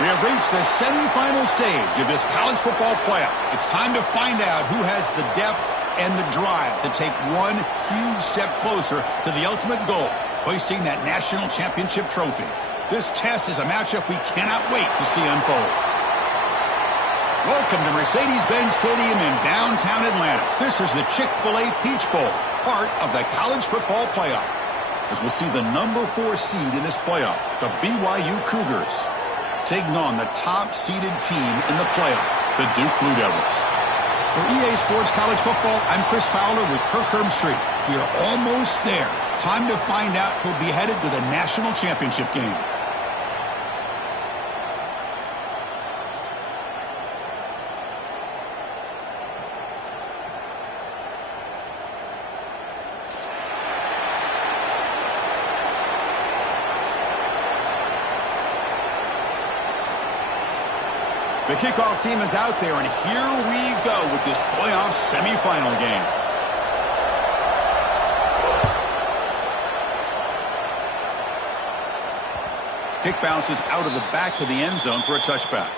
We have reached the semifinal stage of this college football playoff. It's time to find out who has the depth and the drive to take one huge step closer to the ultimate goal, hoisting that national championship trophy. This test is a matchup we cannot wait to see unfold. Welcome to Mercedes-Benz Stadium in downtown Atlanta. This is the Chick-fil-A Peach Bowl, part of the college football playoff. As we'll see the number 4 seed in this playoff, the BYU Cougars, taking on the top-seeded team in the playoff, the Duke Blue Devils. For EA Sports College Football, I'm Chris Fowler with Kirk Herbstreit. We are almost there. Time to find out who'll be headed to the national championship game. The kickoff team is out there, and here we go with this playoff semifinal game. Kick bounces out of the back of the end zone for a touchback.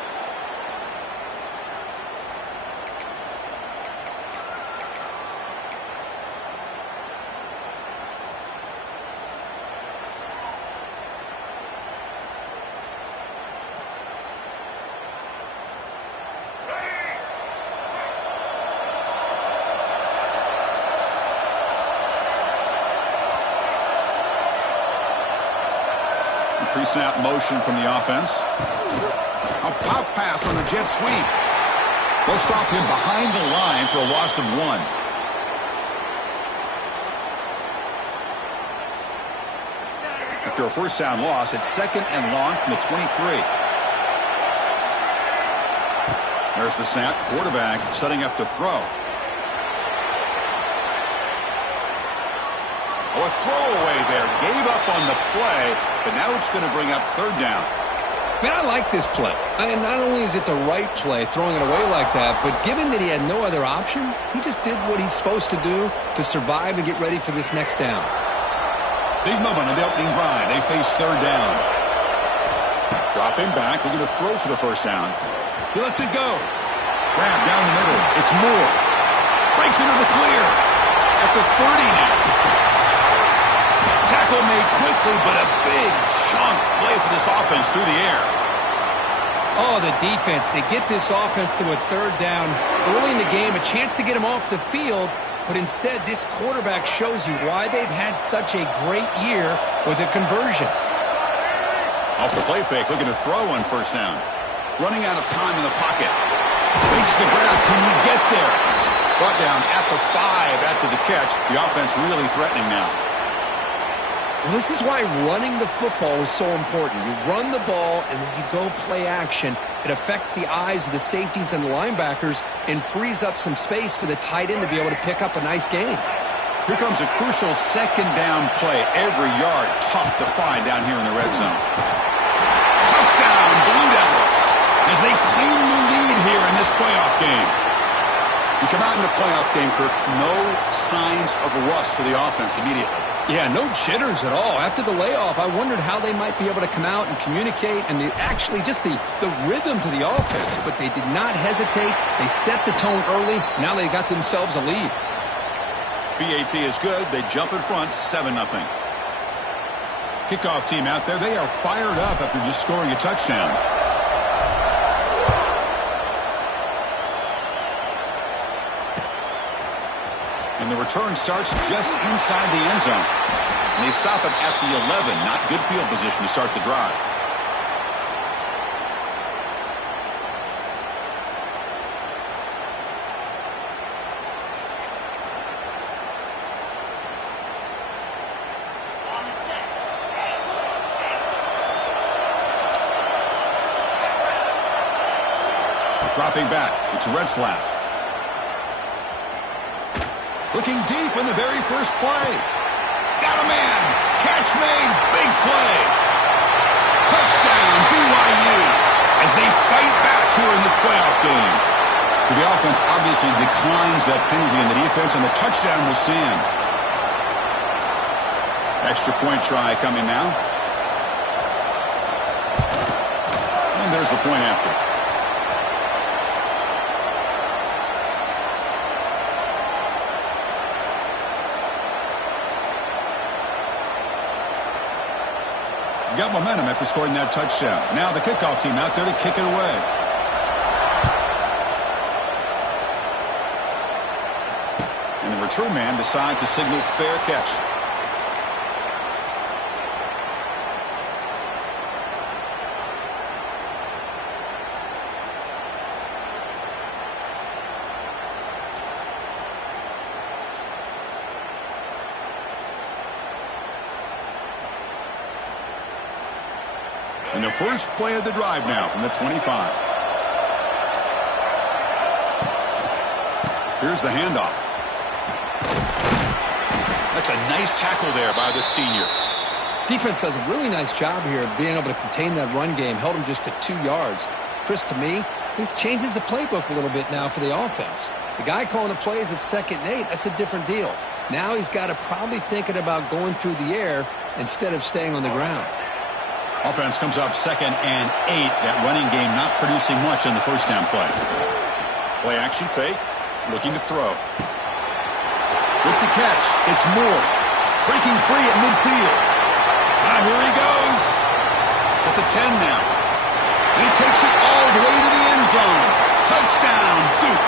Pre-snap motion from the offense. A pop pass on the jet sweep. They'll stop him behind the line for a loss of 1. After a first down loss, it's 2nd and long from the 23. There's the snap. Quarterback setting up to throw. Oh, a throwaway there. Gave up on the play, but now it's going to bring up 3rd down. Man, I like this play. Not only is it the right play, throwing it away like that, but given that he had no other option, he just did what he's supposed to do to survive and get ready for this next down. Big moment on the opening drive. They face 3rd down. Drop him back. Looking to throw for the first down. He lets it go. Grab down the middle. It's Moore. Breaks into the clear. At the 30 now. Tackle made quickly, but a big chunk play for this offense through the air. Oh, the defense. They get this offense to a 3rd down early in the game, a chance to get him off the field, but instead this quarterback shows you why they've had such a great year with a conversion. Off the play fake, looking to throw on first down. Running out of time in the pocket. Fakes the grab. Can you get there? Brought down at the 5 after the catch. The offense really threatening now. Well, this is why running the football is so important. You run the ball, and then you go play action. It affects the eyes of the safeties and the linebackers and frees up some space for the tight end to be able to pick up a nice gain. Here comes a crucial 2nd down play. Every yard tough to find down here in the red zone. Touchdown, Blue Devils, as they claim the lead here in this playoff game. You come out in the playoff game, Kirk, no signs of rust for the offense immediately. Yeah, no jitters at all. After the layoff, I wondered how they might be able to come out and communicate and actually just the rhythm to the offense. But they did not hesitate. They set the tone early. Now they got themselves a lead. BAT is good. They jump in front 7-0. Kickoff team out there. They are fired up after just scoring a touchdown. And the return starts just inside the end zone. And they stop it at the 11. Not good field position to start the drive. Dropping back. It's Retzlaff. Looking deep in the very first play. Got a man. Catch made. Big play. Touchdown, BYU, as they fight back here in this playoff game. So the offense obviously declines that penalty, and the defense and the touchdown will stand. Extra point try coming now. And And there's the point after. Got momentum after scoring that touchdown. Now the kickoff team out there to kick it away. And the return man decides to signal fair catch. And the first play of the drive now from the 25. Here's the handoff. That's a nice tackle there by the senior. Defense does a really nice job here of being able to contain that run game. Held him just to 2 yards. Chris, to me, this changes the playbook a little bit now for the offense. The guy calling the plays at 2nd and 8, that's a different deal. Now he's got to probably thinking about going through the air instead of staying on the ground. Offense comes up 2nd and 8. That running game not producing much on the first down play. Play action fake. Looking to throw. With the catch, it's Moore. Breaking free at midfield. Here he goes. At the 10 now. And he takes it all the way to the end zone. Touchdown, Duke.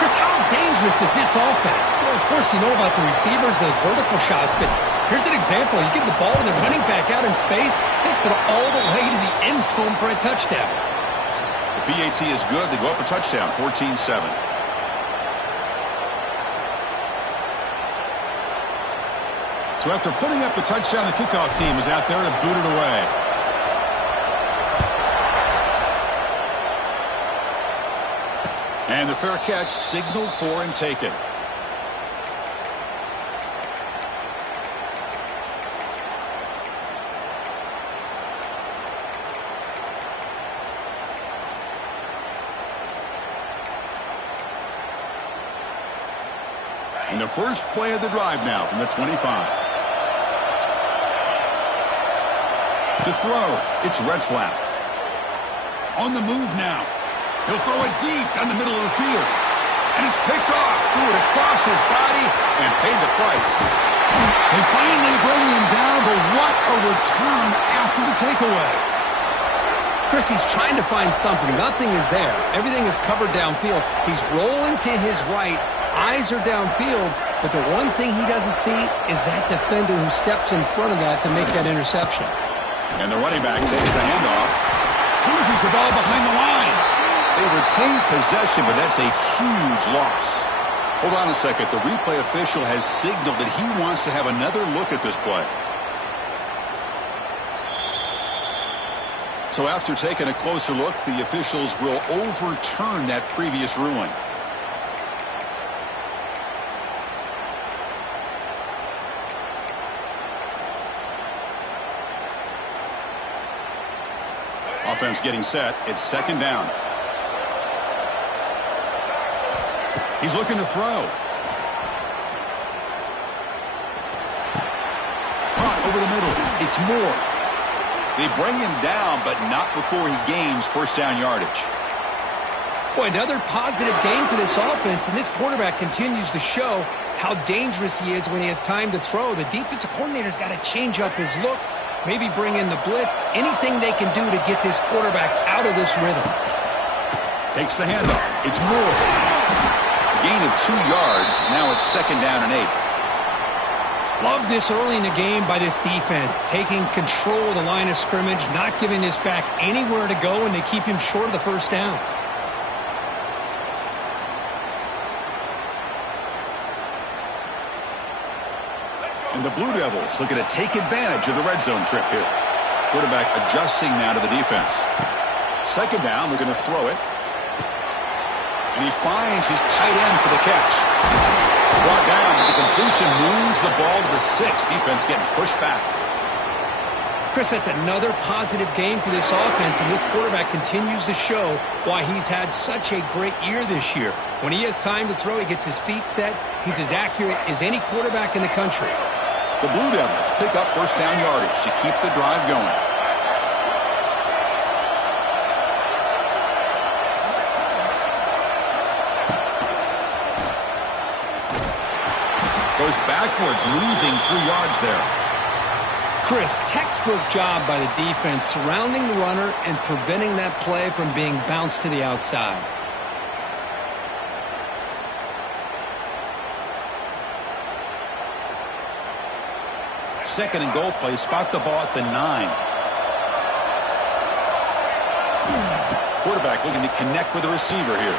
Chris, how dangerous is this offense? Well, of course, you know about the receivers, those vertical shots, but here's an example. You give the ball to the running back out in space, takes it all the way to the end zone for a touchdown. The PAT is good. They go up a touchdown, 14-7. So after putting up the touchdown, the kickoff team is out there to boot it away. And the fair catch signaled for and taken. And the first play of the drive now from the 25. To throw, it's Retzlaff. On the move now. He'll throw it deep down the middle of the field. And it's picked off. Threw it across his body and paid the price. They finally bring him down, but what a return after the takeaway. Chris, he's trying to find something. Nothing is there. Everything is covered downfield. He's rolling to his right. Eyes are downfield. But the one thing he doesn't see is that defender who steps in front of that to make that interception. And the running back takes the handoff. Loses the ball behind the line. They retain possession, but that's a huge loss. Hold on a second. The replay official has signaled that he wants to have another look at this play. So after taking a closer look, the officials will overturn that previous ruling. Offense getting set. It's 2nd down. He's looking to throw. Caught over the middle. It's Moore. They bring him down, but not before he gains first down yardage. Boy, another positive game for this offense, and this quarterback continues to show how dangerous he is when he has time to throw. The defensive coordinator's got to change up his looks, maybe bring in the blitz, anything they can do to get this quarterback out of this rhythm. Takes the handoff. It's Moore. Gain of 2 yards. Now it's 2nd down and 8. Love this early in the game by this defense, taking control of the line of scrimmage, not giving this back anywhere to go, and they keep him short of the first down. And the Blue Devils looking to take advantage of the red zone trip here. Quarterback adjusting now to the defense. 2nd down, we're going to throw it. And he finds his tight end for the catch. Brought down, but the completion moves the ball to the 6. Defense getting pushed back. Chris, that's another positive game for this offense, and this quarterback continues to show why he's had such a great year this year. When he has time to throw, he gets his feet set. He's as accurate as any quarterback in the country. The Blue Devils pick up first down yardage to keep the drive going. Goes backwards, losing 3 yards there. Chris, textbook job by the defense surrounding the runner and preventing that play from being bounced to the outside. Second and goal play. Spot the ball at the 9. Quarterback looking to connect with the receiver here.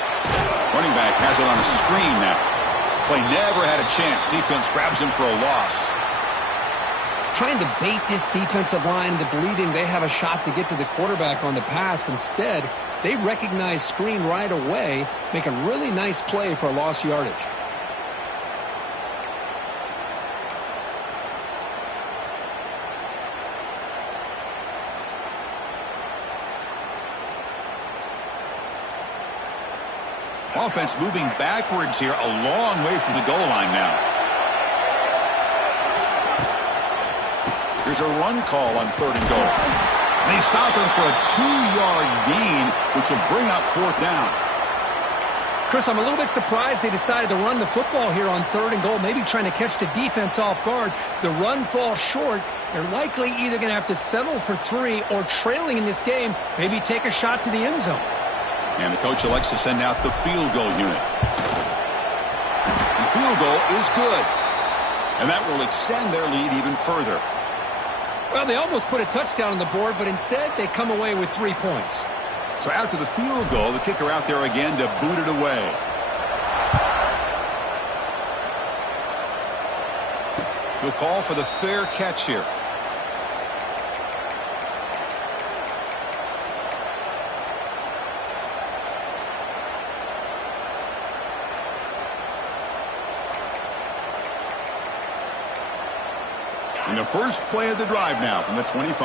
Running back has it on a screen now. Play never had a chance. Defense grabs him for a loss. Trying to bait this defensive line into believing they have a shot to get to the quarterback on the pass. Instead, they recognize screen right away, make a really nice play for a lost yardage. Offense moving backwards here, a long way from the goal line now. Here's a run call on 3rd and goal. And they stop him for a 2-yard gain, which will bring up 4th down. Chris, I'm a little bit surprised they decided to run the football here on 3rd and goal, maybe trying to catch the defense off guard. The run falls short. They're likely either going to have to settle for 3 or, trailing in this game, maybe take a shot to the end zone. And the coach elects to send out the field goal unit. The field goal is good. And that will extend their lead even further. Well, they almost put a touchdown on the board, but instead they come away with 3 points. So after the field goal, the kicker out there again to boot it away. He'll call for the fair catch here. And the first play of the drive now from the 25.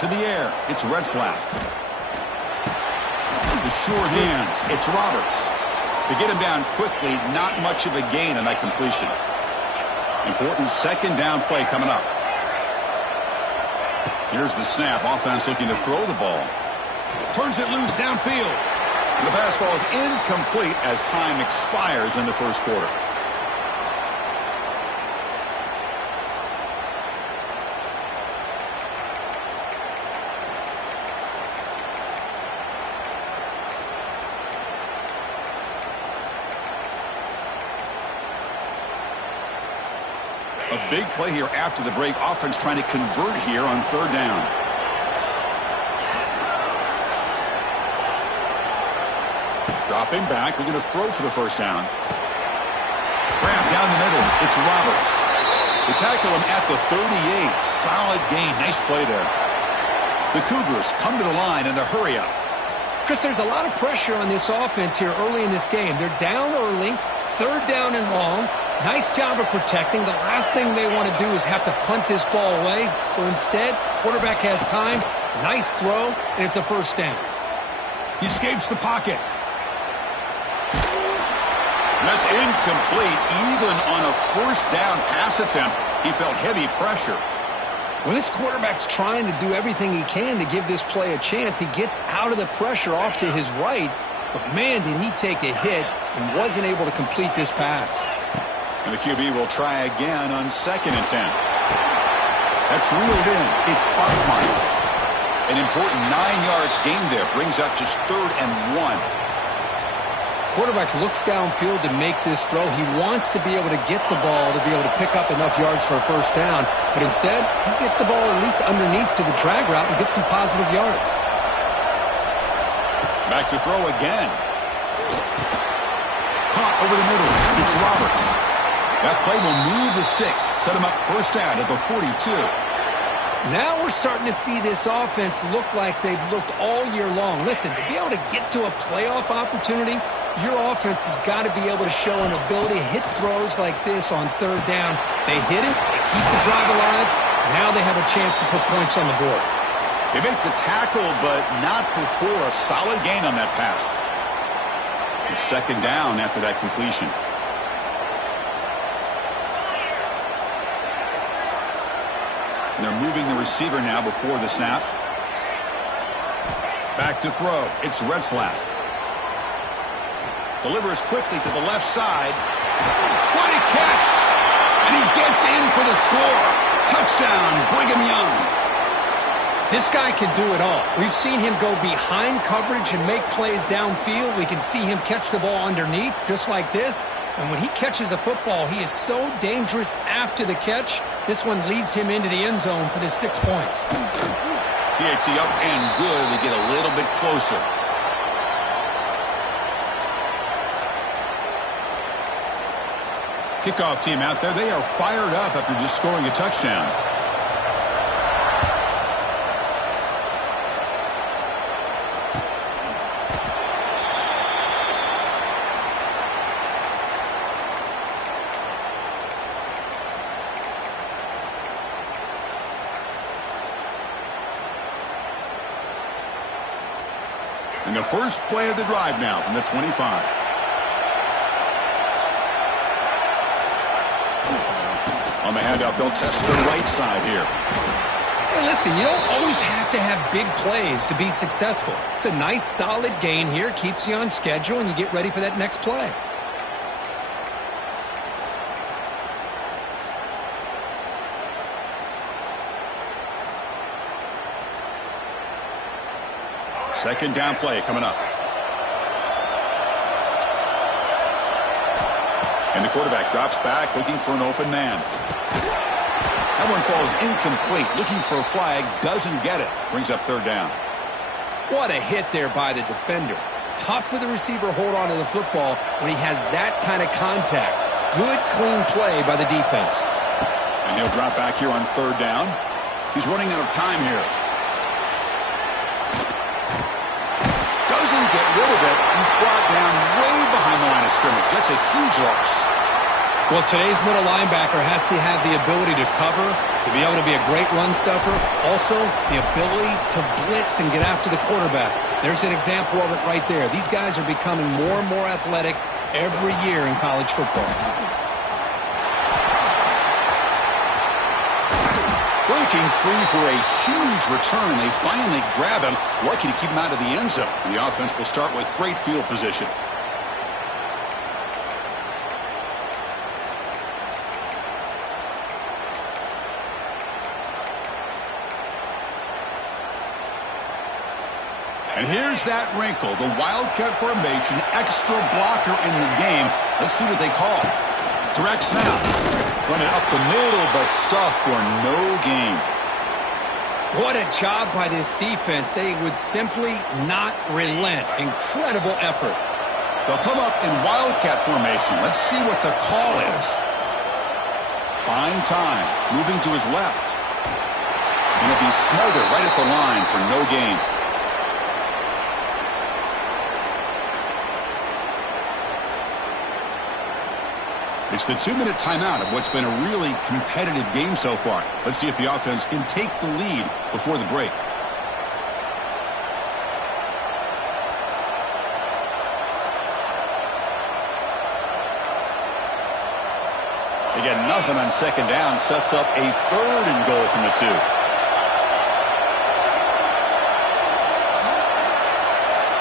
To the air, it's Retzlaff. The short hands, it's Roberts. To get him down quickly, not much of a gain on that completion. Important 2nd down play coming up. Here's the snap. Offense looking to throw the ball. Turns it loose downfield. And the pass ball is incomplete as time expires in the first quarter. A big play here after the break. Offense trying to convert here on 3rd down. Dropping back, looking to throw for the 1st down. Grab down the middle. It's Roberts. They tackle him at the 38. Solid gain. Nice play there. The Cougars come to the line in the hurry up. Chris, there's a lot of pressure on this offense here early in this game. They're down early, 3rd down and long. Nice job of protecting. The last thing they want to do is have to punt this ball away. So instead, quarterback has time. Nice throw, and it's a 1st down. He escapes the pocket. That's incomplete. Even on a 1st down pass attempt, he felt heavy pressure. When this quarterback's trying to do everything he can to give this play a chance, he gets out of the pressure off to his right. But, man, did he take a hit and wasn't able to complete this pass. And the QB will try again on 2nd and 10. That's reeled in. It's Bachmeyer. An important 9 yards gain there. Brings up just 3rd and 1. Quarterback looks downfield to make this throw. He wants to be able to get the ball to be able to pick up enough yards for a 1st down. But instead, he gets the ball at least underneath to the drag route and gets some positive yards. Back to throw again. Caught over the middle. It's Roberts. That play will move the sticks. Set him up 1st down at the 42. Now we're starting to see this offense look like they've looked all year long. Listen, to be able to get to a playoff opportunity, your offense has got to be able to show an ability to hit throws like this on 3rd down. They hit it, they keep the drive alive. Now they have a chance to put points on the board. They make the tackle, but not before a solid gain on that pass. It's 2nd down after that completion. They're moving the receiver now before the snap. Back to throw. It's Retzlaff. Delivers quickly to the left side. What a catch! And he gets in for the score. Touchdown, Brigham Young. This guy can do it all. We've seen him go behind coverage and make plays downfield. We can see him catch the ball underneath just like this. And when he catches a football, he is so dangerous after the catch. This one leads him into the end zone for the 6 points. PAT up and good. They get a little bit closer. Kickoff team out there. They are fired up after just scoring a touchdown. And the first play of the drive now from the 25. On the handoff, they'll test the right side here. Hey, listen, you don't always have to have big plays to be successful. It's a nice, solid gain here. Keeps you on schedule, and you get ready for that next play. Second down play coming up. And the quarterback drops back, looking for an open man. That one falls incomplete. Looking for a flag, doesn't get it. Brings up third down. What a hit there by the defender. Tough for the receiver to hold on to the football when he has that kind of contact. Good, clean play by the defense. And he'll drop back here on third down. He's running out of time here. Doesn't get rid of it. He's brought down way behind the line of scrimmage. That's a huge loss. Well, today's middle linebacker has to have the ability to cover, to be able to be a great run stuffer, also the ability to blitz and get after the quarterback. There's an example of it right there. These guys are becoming more and more athletic every year in college football. Breaking free for a huge return. They finally grab him. Lucky to keep him out of the end zone. The offense will start with great field position. And here's that wrinkle, the Wildcat formation, extra blocker in the game. Let's see what they call. Direct snap. Run it up the middle, but stuff for no gain. What a job by this defense. They would simply not relent. Incredible effort. They'll come up in Wildcat formation. Let's see what the call is. Fine time. Moving to his left. And it'll be smothered right at the line for no gain. It's the 2-minute timeout of what's been a really competitive game so far. Let's see if the offense can take the lead before the break. They get nothing on second down. Sets up a third and goal from the 2.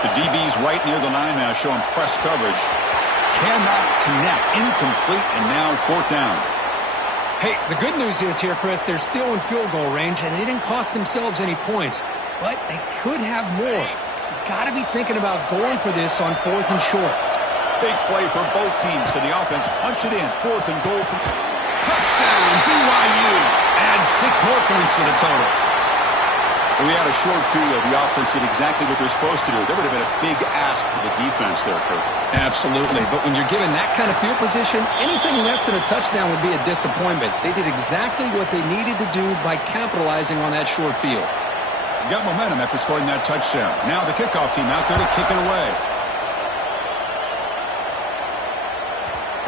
The DB's right near the line now, showing press coverage. Cannot connect. Incomplete, and now fourth down. Hey, the good news is here, Chris, they're still in field goal range, and they didn't cost themselves any points. But they could have more. You've got to be thinking about going for this on fourth and short. Big play for both teams. Can the offense punch it in? Fourth and goal from touchdown, BYU. Add 6 more points to the total. We had a short field. The offense did exactly what they're supposed to do. That would have been a big ask for the defense there, Kurt. Absolutely. But when you're given that kind of field position, anything less than a touchdown would be a disappointment. They did exactly what they needed to do by capitalizing on that short field. Got momentum after scoring that touchdown. Now the kickoff team out there to kick it away.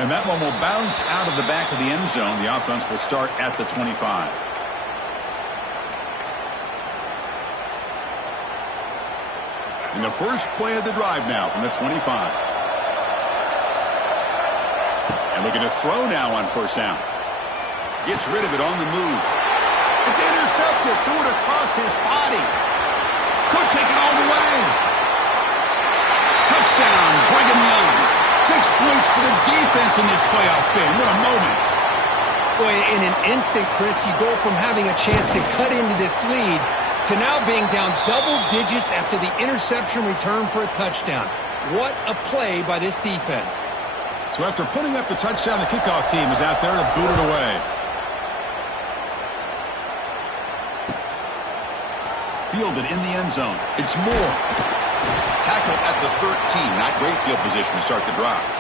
And that one will bounce out of the back of the end zone. The offense will start at the 25. In the first play of the drive now from the 25. And looking to throw now on first down. Gets rid of it on the move. It's intercepted. Threw it across his body. Could take it all the way. Touchdown, Brigham Young. for the defense in this playoff game. What a moment. Boy, in an instant, Chris, you go from having a chance to cut into this lead to now being down double digits after the interception return for a touchdown. What a play by this defense. So after putting up the touchdown, the kickoff team is out there to boot it away. Fielded in the end zone. It's Moore. Tackle at the 13. Not great field position to start the drive.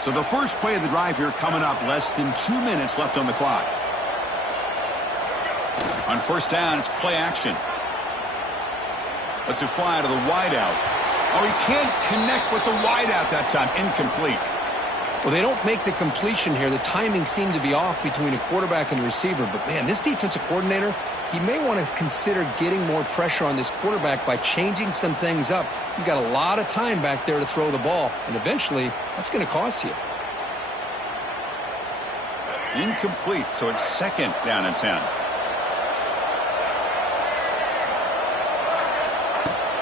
So the first play of the drive here coming up, less than 2 minutes left on the clock. On first down, it's play action. Lets it fly to the wideout. Oh, he can't connect with the wideout that time. Incomplete. Well, they don't make the completion here. The timing seemed to be off between a quarterback and the receiver. But, man, this defensive coordinator, he may want to consider getting more pressure on this quarterback by changing some things up. He's got a lot of time back there to throw the ball. And eventually, that's going to cost you. Incomplete, so it's second down and 10.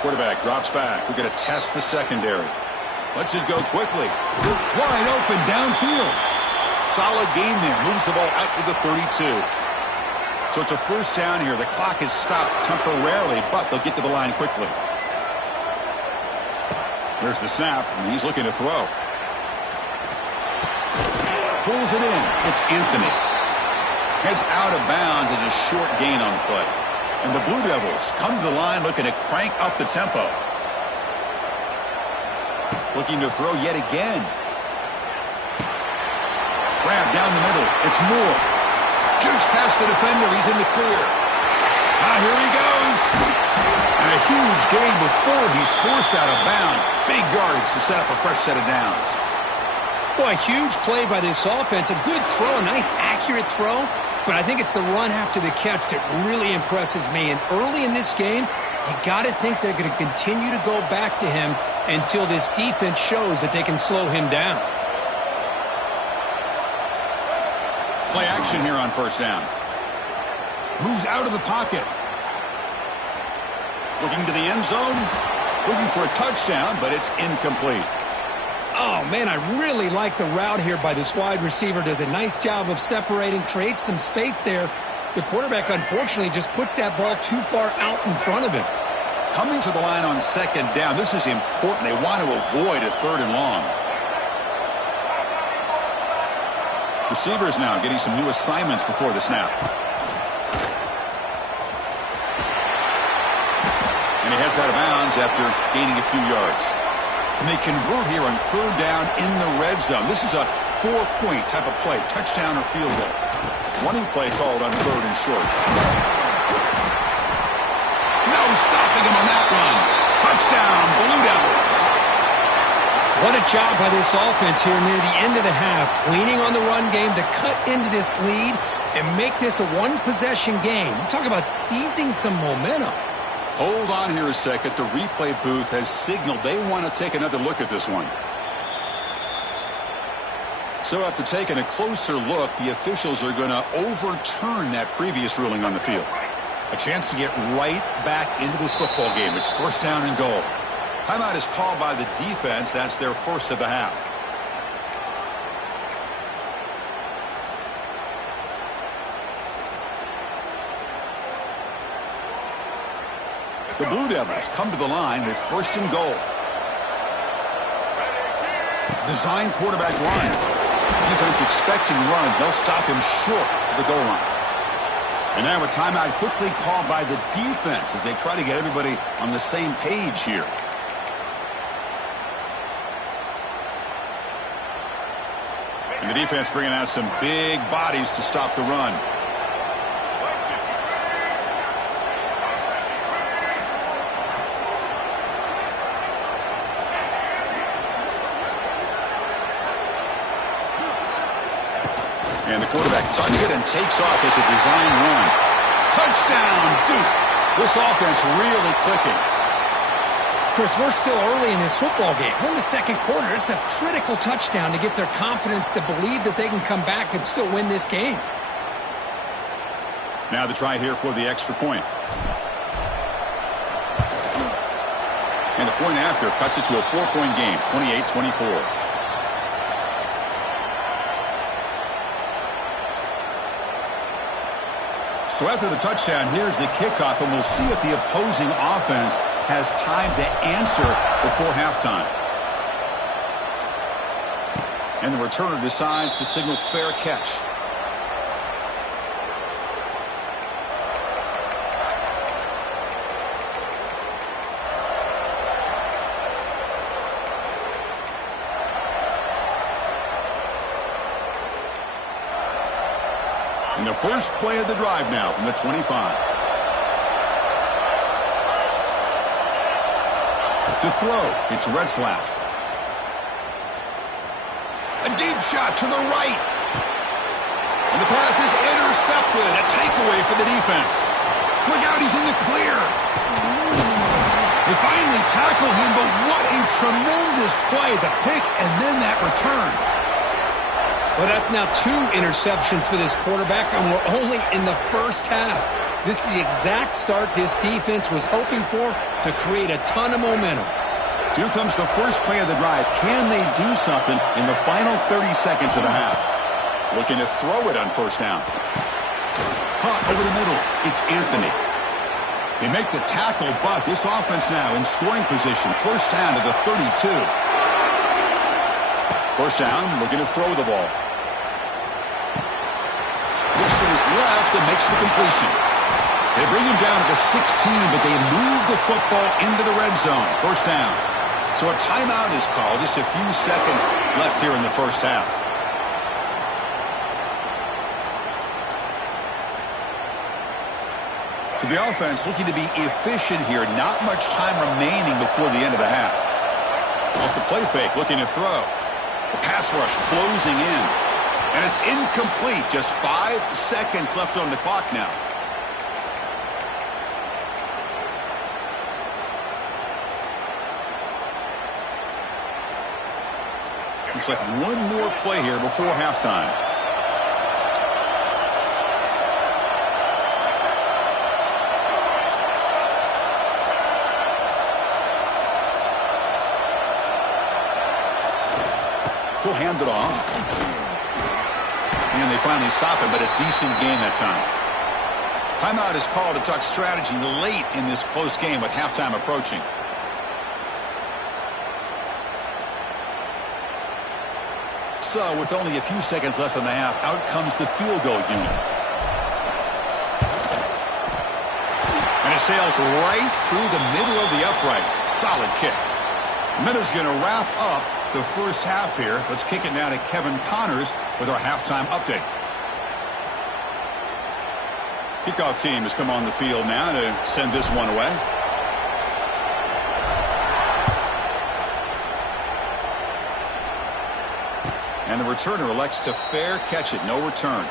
Quarterback drops back. We're going to test the secondary. Lets it go quickly. Wide open downfield. Solid gain there. Moves the ball out to the 32. So it's a first down here. The clock is stopped temporarily, but they'll get to the line quickly. There's the snap, and he's looking to throw. Pulls it in. It's Anthony. Heads out of bounds as a short gain on the play. And the Blue Devils come to the line looking to crank up the tempo. Looking to throw yet again. Grab down the middle. It's Moore. Jukes past the defender. He's in the clear. Here he goes. And a huge gain before he's forced out of bounds. Big yardage to set up a fresh set of downs. Boy, a huge play by this offense. A good throw, a nice accurate throw. But I think it's the run after the catch that really impresses me. And early in this game, you got to think they're going to continue to go back to him until this defense shows that they can slow him down. Play action here on first down. Moves out of the pocket. Looking to the end zone. Looking for a touchdown, but it's incomplete. Oh, man, I really like the route here by this wide receiver. Does a nice job of separating, creates some space there. The quarterback, unfortunately, just puts that ball too far out in front of him. Coming to the line on second down. This is important. They want to avoid a third and long. Receivers now getting some new assignments before the snap. And he heads out of bounds after gaining a few yards. And they convert here on third down in the red zone. This is a 4-point type of play, touchdown or field goal. Running play called on third and short. No stopping him on that one. Touchdown, Blue Devils. What a job by this offense here near the end of the half. Leaning on the run game to cut into this lead and make this a one-possession game. Talk about seizing some momentum. Hold on here a second. The replay booth has signaled they want to take another look at this one. So after taking a closer look, the officials are going to overturn that previous ruling on the field. A chance to get right back into this football game. It's first down and goal. Timeout is called by the defense. That's their first of the half. The Blue Devils come to the line with first and goal. Design quarterback run. Defense expecting run. They'll stop him short of the goal line. And now a timeout quickly called by the defense as they try to get everybody on the same page here. And the defense bringing out some big bodies to stop the run. And the quarterback tucks it and takes off as a design run. Touchdown, Duke. This offense really clicking. course, we're still early in this football game. We're in the second quarter. It's a critical touchdown to get their confidence to believe that they can come back and still win this game. Now the try here for the extra point. And the point after cuts it to a 4-point game, 28-24. So after the touchdown, here's the kickoff, and we'll see if the opposing offense has time to answer before halftime. And the returner decides to signal fair catch. And the first play of the drive now from the 25. To throw, it's Retzlaff. A deep shot to the right. And the pass is intercepted. A takeaway for the defense. Look out, he's in the clear. They finally tackle him, but what a tremendous play. The pick and then that return. Well, that's now 2 interceptions for this quarterback, and we're only in the first half. This is the exact start this defense was hoping for to create a ton of momentum. So here comes the first play of the drive. Can they do something in the final 30 seconds of the half? Looking to throw it on first down. Caught over the middle. It's Anthony. They make the tackle, but this offense now in scoring position. First down to the 32. First down, looking to throw the ball. Looks to his left and makes the completion. They bring him down to the 16, but they move the football into the red zone. First down. So a timeout is called. Just a few seconds left here in the first half. So the offense looking to be efficient here. Not much time remaining before the end of the half. Off the play fake, looking to throw. The pass rush closing in. And it's incomplete. Just 5 seconds left on the clock now. Looks like one more play here before halftime. He'll hand it off. And they finally stop him, but a decent gain that time. Timeout is called to talk strategy late in this close game with halftime approaching. So, with only a few seconds left in the half, out comes the field goal unit. And it sails right through the middle of the uprights. Solid kick. Minter's going to wrap up the first half here. Let's kick it now to Kevin Connors with our halftime update. Kickoff team has come on the field now to send this one away. And the returner elects to fair catch it. No return.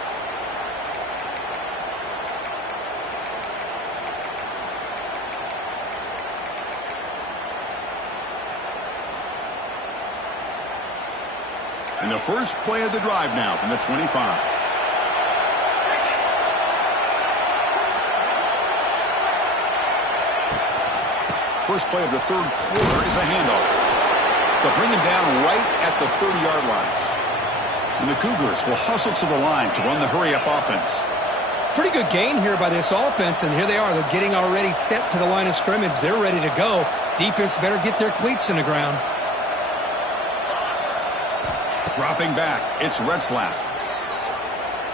And the first play of the drive now from the 25. First play of the third quarter is a handoff. They'll bring him down right at the 30-yard line. And the Cougars will hustle to the line to run the hurry-up offense. Pretty good gain here by this offense, and here they are. They're getting already set to the line of scrimmage. They're ready to go. Defense better get their cleats in the ground. Dropping back, it's Retzlaff.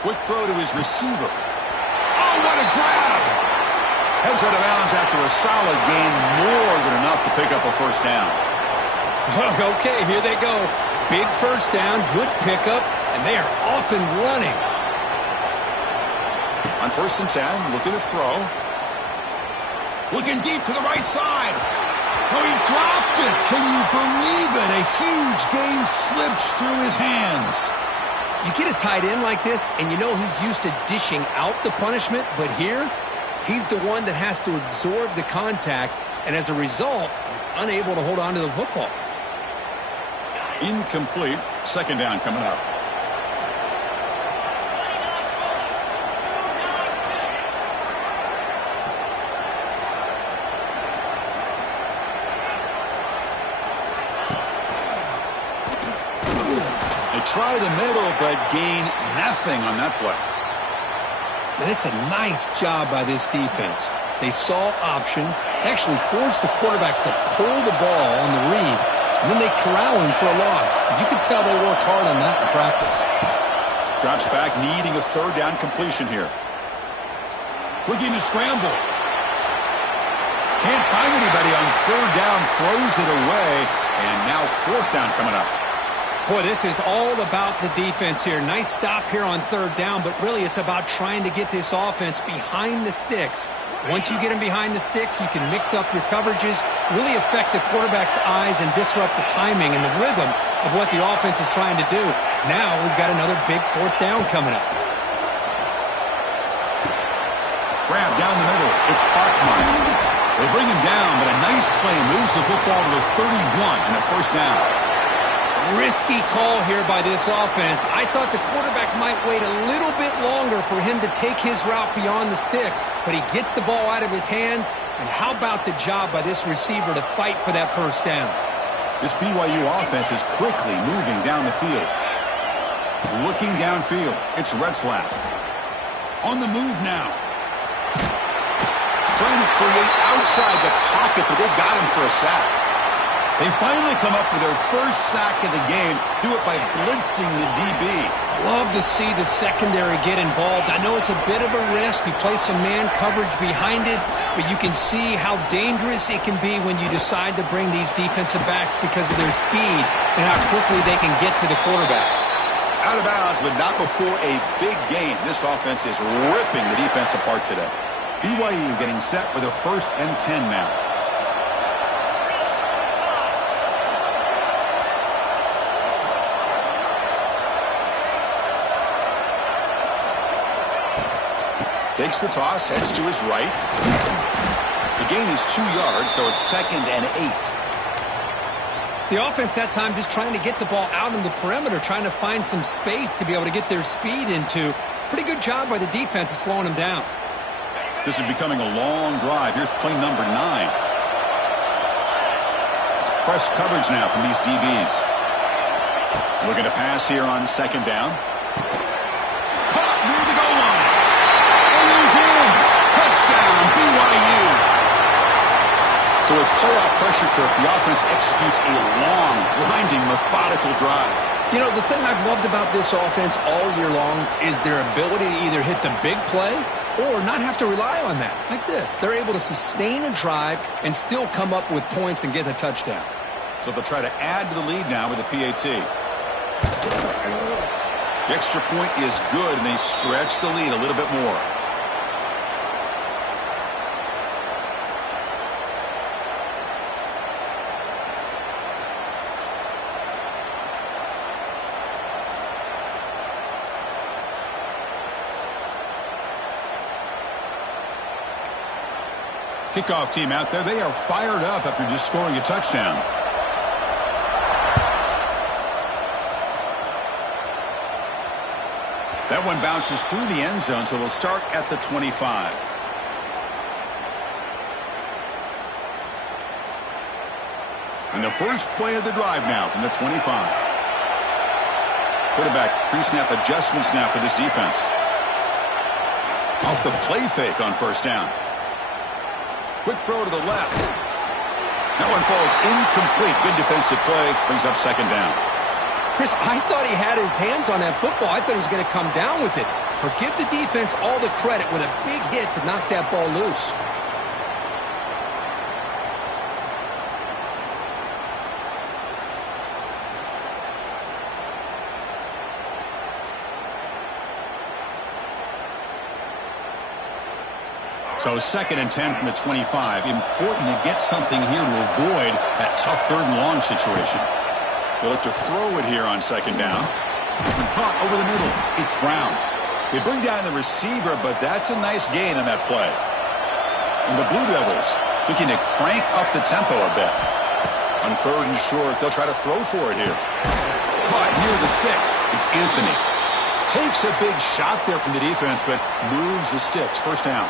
Quick throw to his receiver. Oh, what a grab! Heads out of bounds after a solid gain, more than enough to pick up a first down. Okay, here they go. Big first down, good pickup, and they are off and running. On 1st and 10, looking to throw. Looking deep to the right side. Oh, he dropped it. Can you believe it? A huge gain slips through his hands. You get a tight end like this, and you know he's used to dishing out the punishment, but here, he's the one that has to absorb the contact and as a result, he's unable to hold on to the football. Incomplete. Second down coming up. They try the middle, but gain nothing on that play. And it's a nice job by this defense. They saw option, actually forced the quarterback to pull the ball on the read, and then they corral him for a loss. You could tell they worked hard on that in practice. Drops back, needing a third down completion here. Looking to scramble. Can't find anybody on third down, throws it away, and now fourth down coming up. Boy, this is all about the defense here. Nice stop here on third down, but really it's about trying to get this offense behind the sticks. Once you get them behind the sticks, you can mix up your coverages, really affect the quarterback's eyes and disrupt the timing and the rhythm of what the offense is trying to do. Now we've got another big fourth down coming up. Grab down the middle. It's Bachman. They bring him down, but a nice play moves the football to the 31 and a first down. Risky call here by this offense. I thought the quarterback might wait a little bit longer for him to take his route beyond the sticks, but he gets the ball out of his hands, and how about the job by this receiver to fight for that first down? This BYU offense is quickly moving down the field. Looking downfield, it's Retzlaff. On the move now. Trying to create outside the pocket, but they've got him for a sack. They finally come up with their first sack of the game. Do it by blitzing the DB. Love to see the secondary get involved. I know it's a bit of a risk. You play some man coverage behind it, but you can see how dangerous it can be when you decide to bring these defensive backs because of their speed and how quickly they can get to the quarterback. Out of bounds, but not before a big gain. This offense is ripping the defense apart today. BYU getting set for their 1st and 10 now. Takes the toss, heads to his right. The gain is 2 yards, so it's 2nd and 8. The offense that time just trying to get the ball out in the perimeter, trying to find some space to be able to get their speed into. Pretty good job by the defense of slowing them down. This is becoming a long drive. Here's play number 9. It's press coverage now from these DBs. Looking to pass here on 2nd down. Caught near the goal line. Touchdown, BYU. So with playoff pressure curve, the offense executes a long, grinding, methodical drive. You know, the thing I've loved about this offense all year long is their ability to either hit the big play or not have to rely on that. Like this, they're able to sustain a drive and still come up with points and get a touchdown. So they'll try to add to the lead now with the PAT. The extra point is good, and they stretch the lead a little bit more. Kickoff team out there. They are fired up after just scoring a touchdown. That one bounces through the end zone, so they'll start at the 25. And the first play of the drive now from the 25. Quarterback pre-snap adjustments now for this defense. Off the play fake on first down. Quick throw to the left. That one falls incomplete. Good defensive play. Brings up 2nd down. Chris, I thought he had his hands on that football. I thought he was going to come down with it. But give the defense all the credit with a big hit to knock that ball loose. So 2nd and 10 from the 25. Important to get something here to avoid that tough 3rd and long situation. They look to throw it here on 2nd down. Caught over the middle. It's Brown. They bring down the receiver, but that's a nice gain on that play. And the Blue Devils Looking to crank up the tempo a bit. On 3rd and short, they'll try to throw for it here. Caught near the sticks. It's Anthony. Takes a big shot there from the defense, but moves the sticks. First down.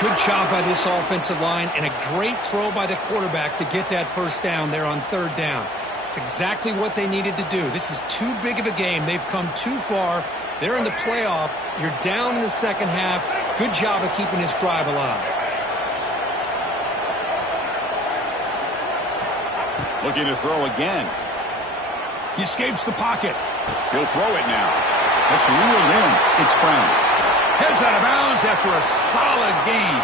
Good job by this offensive line, and a great throw by the quarterback to get that first down there on 3rd down. It's exactly what they needed to do. This is too big of a game. They've come too far. They're in the playoff. You're down in the second half. Good job of keeping this drive alive. Looking to throw again. He escapes the pocket. He'll throw it now. It's reeled in. It's Brown. Heads out of bounds after a solid gain.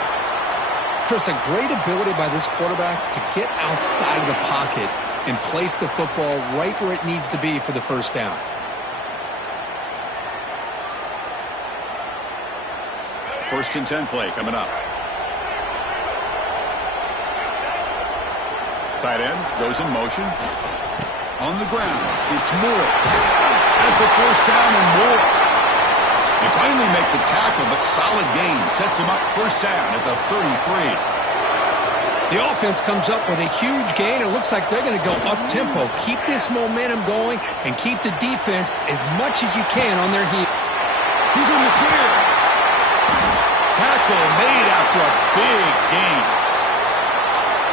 Chris, a great ability by this quarterback to get outside of the pocket and place the football right where it needs to be for the first down. First and 10 play coming up. Tight end goes in motion. On the ground, it's Moore. Has the first down and more. They finally make the tackle, but solid gain sets him up first down at the 33. The offense comes up with a huge gain. It looks like they're going to go up-tempo. Keep this momentum going and keep the defense as much as you can on their heels. He's in the clear. Tackle made after a big gain.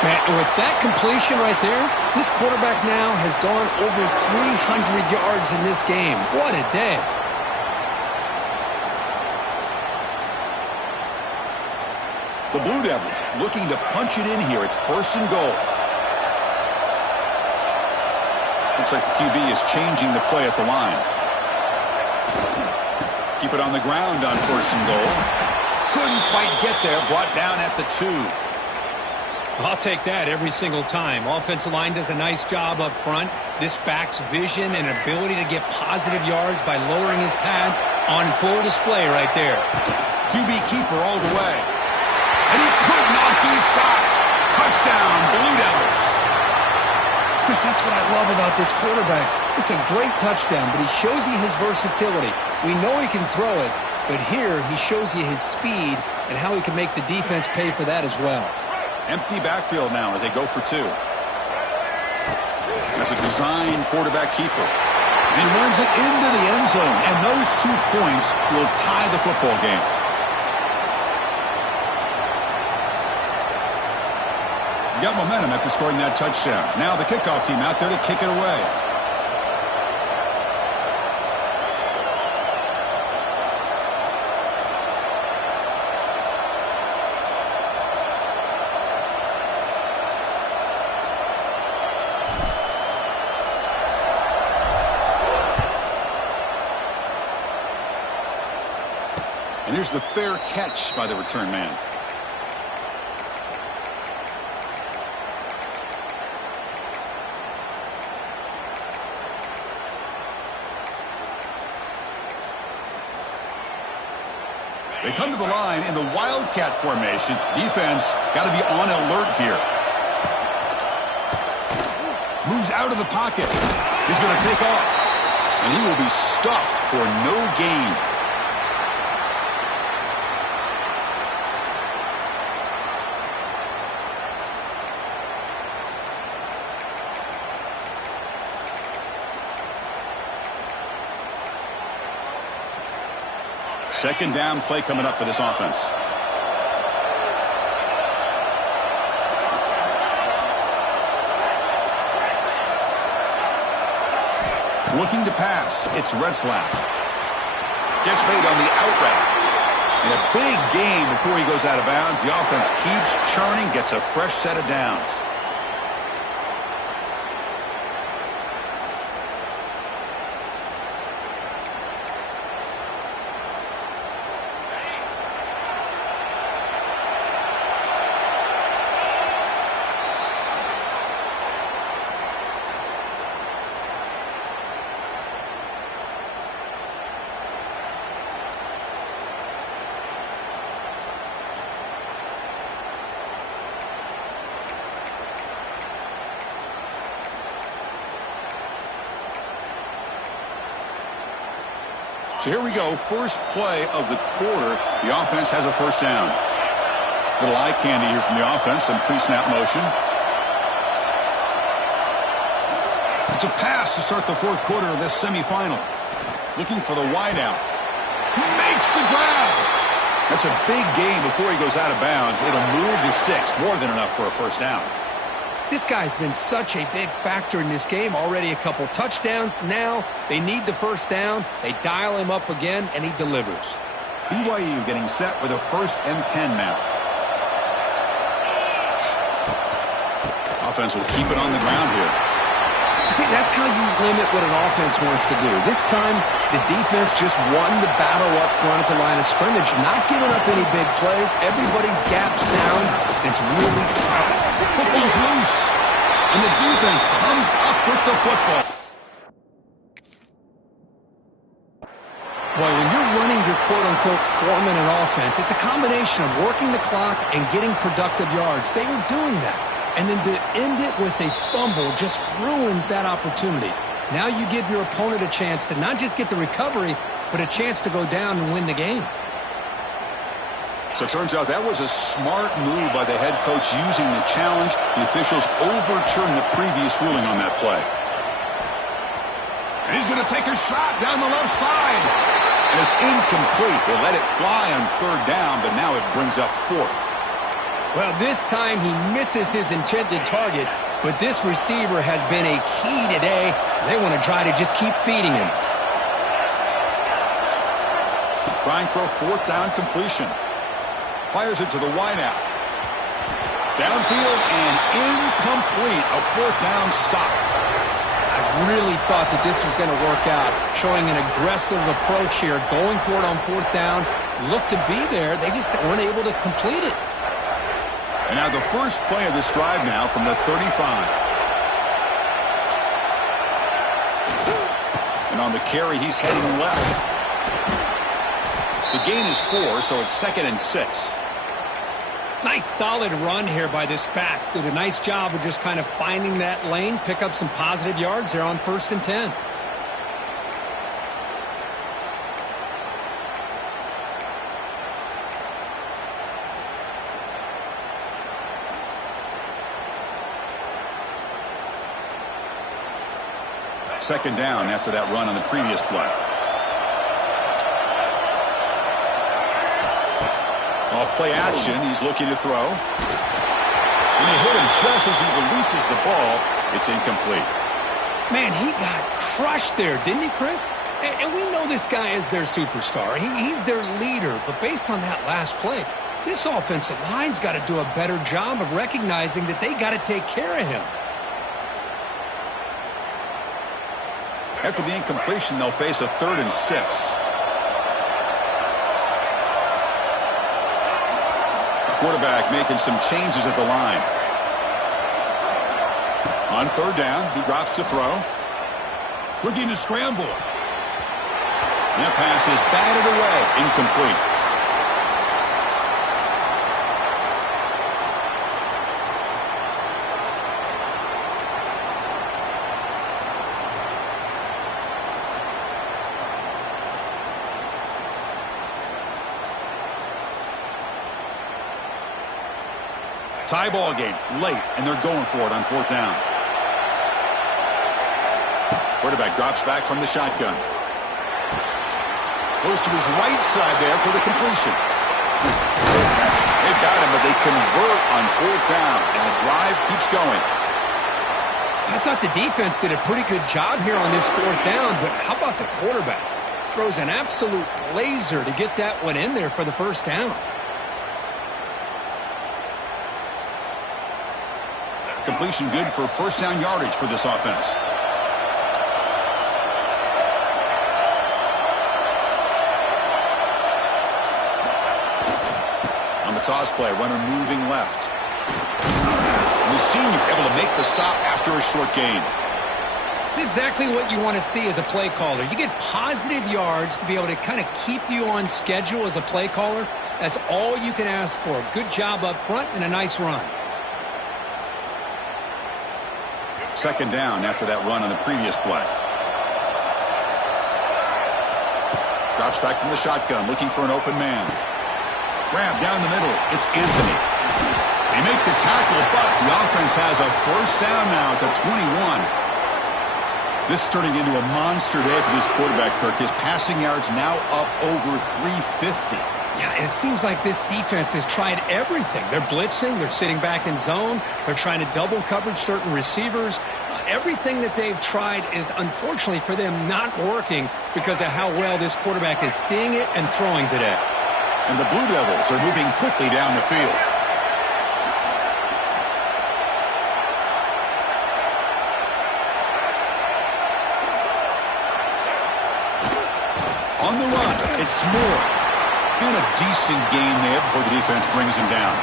Man, with that completion right there, this quarterback now has gone over 300 yards in this game. What a day. The Blue Devils looking to punch it in here. It's first and goal. Looks like the QB is changing the play at the line. Keep it on the ground on first and goal. Couldn't quite get there. Brought down at the 2. I'll take that every single time. Offensive line does a nice job up front. This back's vision and ability to get positive yards by lowering his pads on full display right there. QB keeper all the way. And he could not be stopped. Touchdown, Blue Devils. Chris, that's what I love about this quarterback. It's a great touchdown, but he shows you his versatility. We know he can throw it, but here he shows you his speed and how he can make the defense pay for that as well. Empty backfield now as they go for 2. That's a design quarterback keeper. And he runs it into the end zone, and those 2 points will tie the football game. Got momentum after scoring that touchdown. Now the kickoff team out there to kick it away. And here's the fair catch by the return man. They come to the line in the Wildcat formation. Defense got to be on alert here. Moves out of the pocket. He's going to take off. And he will be stuffed for no gain. Second down play coming up for this offense. Looking to pass. It's Retzlaff. Gets made on the out route. And a big gain before he goes out of bounds. The offense keeps churning, gets a fresh set of downs. So here we go, first play of the quarter. The offense has a first down. Little eye candy here from the offense. Some pre-snap motion. It's a pass to start the fourth quarter of this semifinal. Looking for the wideout. He makes the grab. That's a big gain before he goes out of bounds. It'll move the sticks. More than enough for a first down. This guy's been such a big factor in this game. Already a couple touchdowns. Now they need the first down. They dial him up again, and he delivers. BYU getting set with a 1st and 10 now. Offense will keep it on the ground here. See, that's how you limit what an offense wants to do. This time, the defense just won the battle up front at the line of scrimmage, not giving up any big plays. Everybody's gap sound. It's really solid. Football's loose, and the defense comes up with the football. Boy, when you're running your quote-unquote four-minute offense, it's a combination of working the clock and getting productive yards. They were doing that. And then to end it with a fumble just ruins that opportunity. Now you give your opponent a chance to not just get the recovery, but a chance to go down and win the game. So it turns out that was a smart move by the head coach using the challenge. The officials overturned the previous ruling on that play. And he's going to take a shot down the left side. And it's incomplete. They let it fly on 3rd down, but now it brings up 4th. Well, this time he misses his intended target, but this receiver has been a key today. They want to try to just keep feeding him. Trying for a 4th down completion. Fires it to the wideout. Downfield and incomplete. A 4th down stop. I really thought that this was going to work out, showing an aggressive approach here, going for it on 4th down. Looked to be there. They just weren't able to complete it. And now the first play of this drive now from the 35. And on the carry, he's heading left. The gain is 4, so it's 2nd and 6. Nice solid run here by this back. Did a nice job of just kind of finding that lane, pick up some positive yards there on 1st and 10. Second down after that run on the previous play. Off play action, he's looking to throw. And they hit him just as he releases the ball. It's incomplete. Man, he got crushed there, didn't he, Chris? And we know this guy is their superstar. He's their leader. But based on that last play, this offensive line's got to do a better job of recognizing that they got to take care of him. After the incompletion, they'll face a 3rd and 6. The quarterback making some changes at the line. On 3rd down, he drops to throw. Looking to scramble. That pass is batted away, incomplete. Tie ball game, late, and they're going for it on 4th down. Quarterback drops back from the shotgun. Goes to his right side there for the completion. They've got him, but they convert on 4th down, and the drive keeps going. I thought the defense did a pretty good job here on this 4th down, but how about the quarterback? Throws an absolute laser to get that one in there for the first down. Completion good for 1st down yardage for this offense. On the toss play, runner moving left. The senior able to make the stop after a short gain. It's exactly what you want to see as a play caller. You get positive yards to be able to kind of keep you on schedule as a play caller. That's all you can ask for. Good job up front and a nice run. Second down after that run on the previous play. Drops back from the shotgun, looking for an open man. Grab down the middle. It's Anthony. They make the tackle, but the offense has a first down now at the 21. This is turning into a monster day for this quarterback, Kirk. His passing yards now up over 350. Yeah, and it seems like this defense has tried everything. They're blitzing, they're sitting back in zone, they're trying to double coverage certain receivers. Everything that they've tried is, unfortunately for them, not working because of how well this quarterback is seeing it and throwing today. And the Blue Devils are moving quickly down the field. On the run, it's Moore. And a decent gain there before the defense brings him down.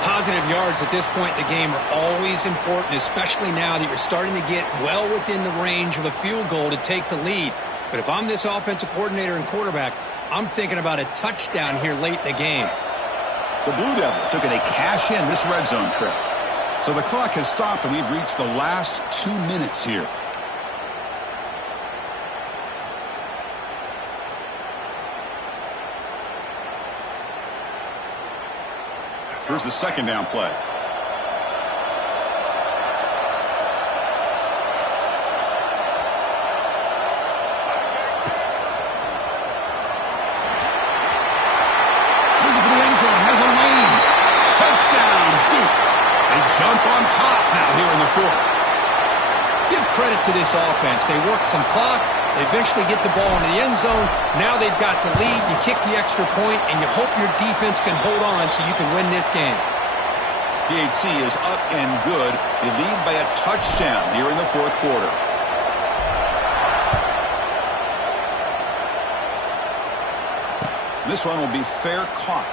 Positive yards at this point in the game are always important, especially now that you're starting to get well within the range of a field goal to take the lead. But if I'm this offensive coordinator and quarterback, I'm thinking about a touchdown here late in the game. The Blue Devils are going to cash in this red zone trip. So the clock has stopped and we've reached the last 2 minutes here. Here's the second down play. Looking for the end zone, has a lane. Touchdown, Duke. They jump on top now here in the fourth. Give credit to this offense. They work some clock. They eventually get the ball into the end zone. Now they've got the lead. You kick the extra point, and you hope your defense can hold on so you can win this game. PAT is up and good. They lead by a touchdown here in the fourth quarter. This one will be fair caught.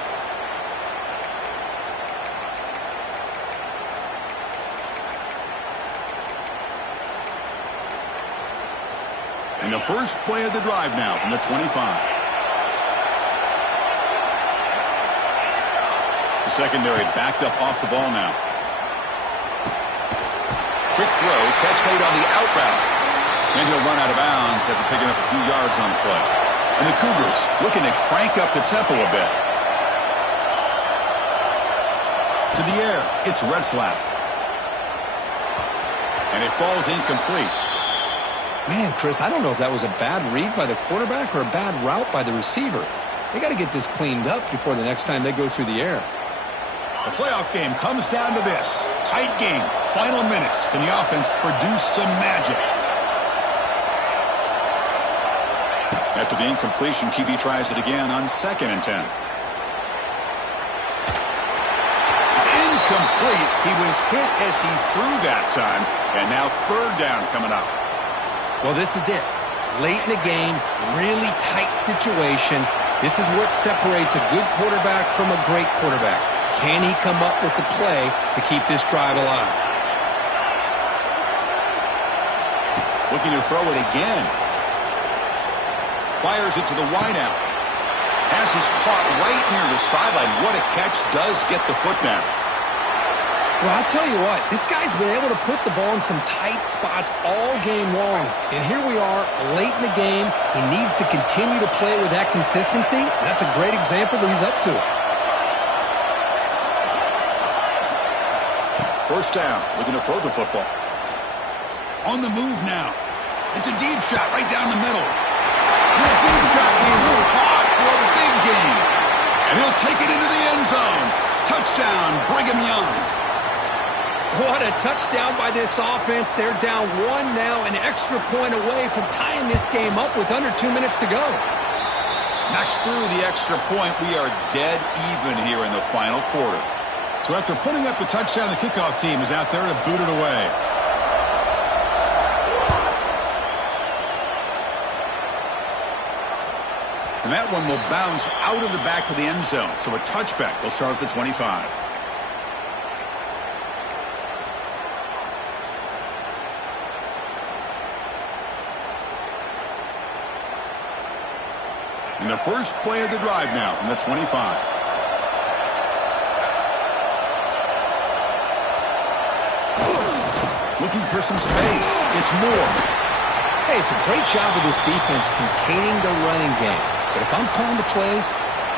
And the first play of the drive now from the 25. The secondary backed up off the ball now. Quick throw, catch made on the out route. And he'll run out of bounds after picking up a few yards on the play. And the Cougars looking to crank up the tempo a bit. To the air, it's Retzlaff. And it falls incomplete. Man, Chris, I don't know if that was a bad read by the quarterback or a bad route by the receiver. They got to get this cleaned up before the next time they go through the air. The playoff game comes down to this. Tight game. Final minutes. Can the offense produce some magic? After the incompletion, QB tries it again on 2nd and 10. It's incomplete. He was hit as he threw that time. And now 3rd down coming up. Well, this is it. Late in the game, really tight situation. This is what separates a good quarterback from a great quarterback. Can he come up with the play to keep this drive alive? Looking to throw it again. Fires it to the wideout. Pass is caught right near the sideline. What a catch. Does get the foot down. Well, I'll tell you what, this guy's been able to put the ball in some tight spots all game long. And here we are, late in the game. He needs to continue to play with that consistency. That's a great example that he's up to it. First down, looking to throw the football. On the move now. It's a deep shot right down the middle. The deep shot is caught for a big gain. And he'll take it into the end zone. Touchdown, Brigham Young. What a touchdown by this offense. They're down 1 now, an extra point away from tying this game up with under 2 minutes to go. Knocks through the extra point. We are dead even here in the final quarter. So after putting up a touchdown, the kickoff team is out there to boot it away. And that one will bounce out of the back of the end zone. So a touchback will start at the 25. And the first play of the drive now from the 25. Looking for some space. It's Moore. Hey, it's a great job of this defense containing the running game. But if I'm calling the plays,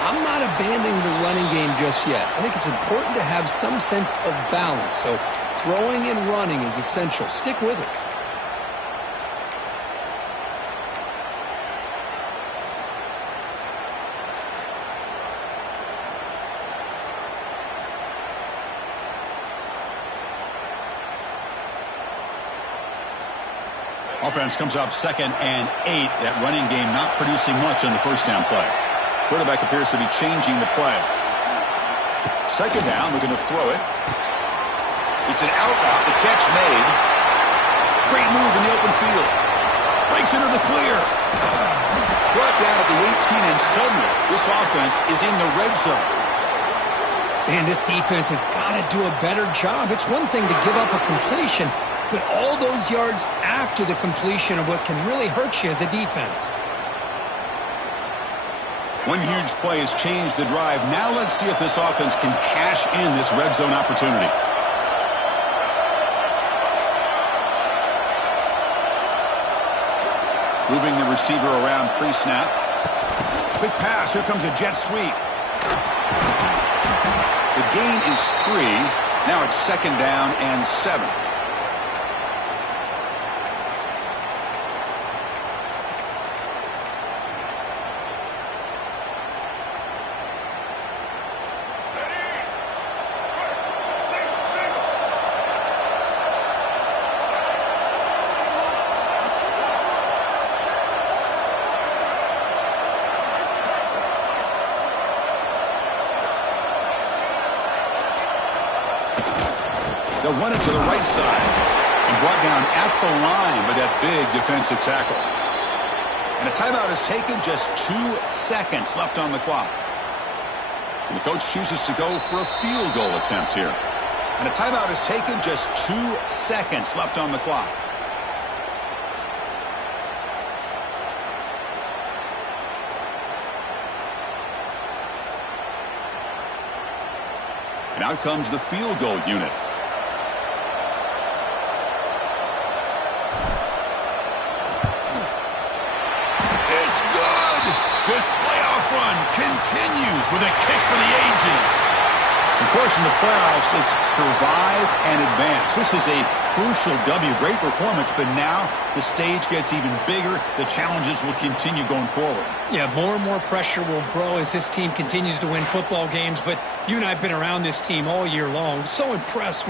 I'm not abandoning the running game just yet. I think it's important to have some sense of balance. So throwing and running is essential. Stick with it. Offense comes up 2nd and 8. That running game not producing much on the first down play. Quarterback appears to be changing the play. 2nd down, we're going to throw it. It's an out route, the catch made. Great move in the open field. Breaks into the clear. Brought down at the 18, and suddenly this offense is in the red zone. Man, this defense has got to do a better job. It's one thing to give up a completion, but all those yards after the completion are what can really hurt you as a defense. One huge play has changed the drive. Now let's see if this offense can cash in this red zone opportunity. Moving the receiver around pre-snap. Quick pass. Here comes a jet sweep. The gain is 3. Now it's 2nd down and 7. They'll run it to the right side and brought down at the line by that big defensive tackle. And a timeout is taken, just 2 seconds left on the clock. And the coach chooses to go for a field goal attempt here. And a timeout is taken, just 2 seconds left on the clock. And out comes the field goal unit. This playoff run continues with a kick for the ages. Of course, in the playoffs, it's survive and advance. This is a crucial W. Great performance, but now the stage gets even bigger. The challenges will continue going forward. Yeah, more and more pressure will grow as this team continues to win football games, but you and I have been around this team all year long. So impressed with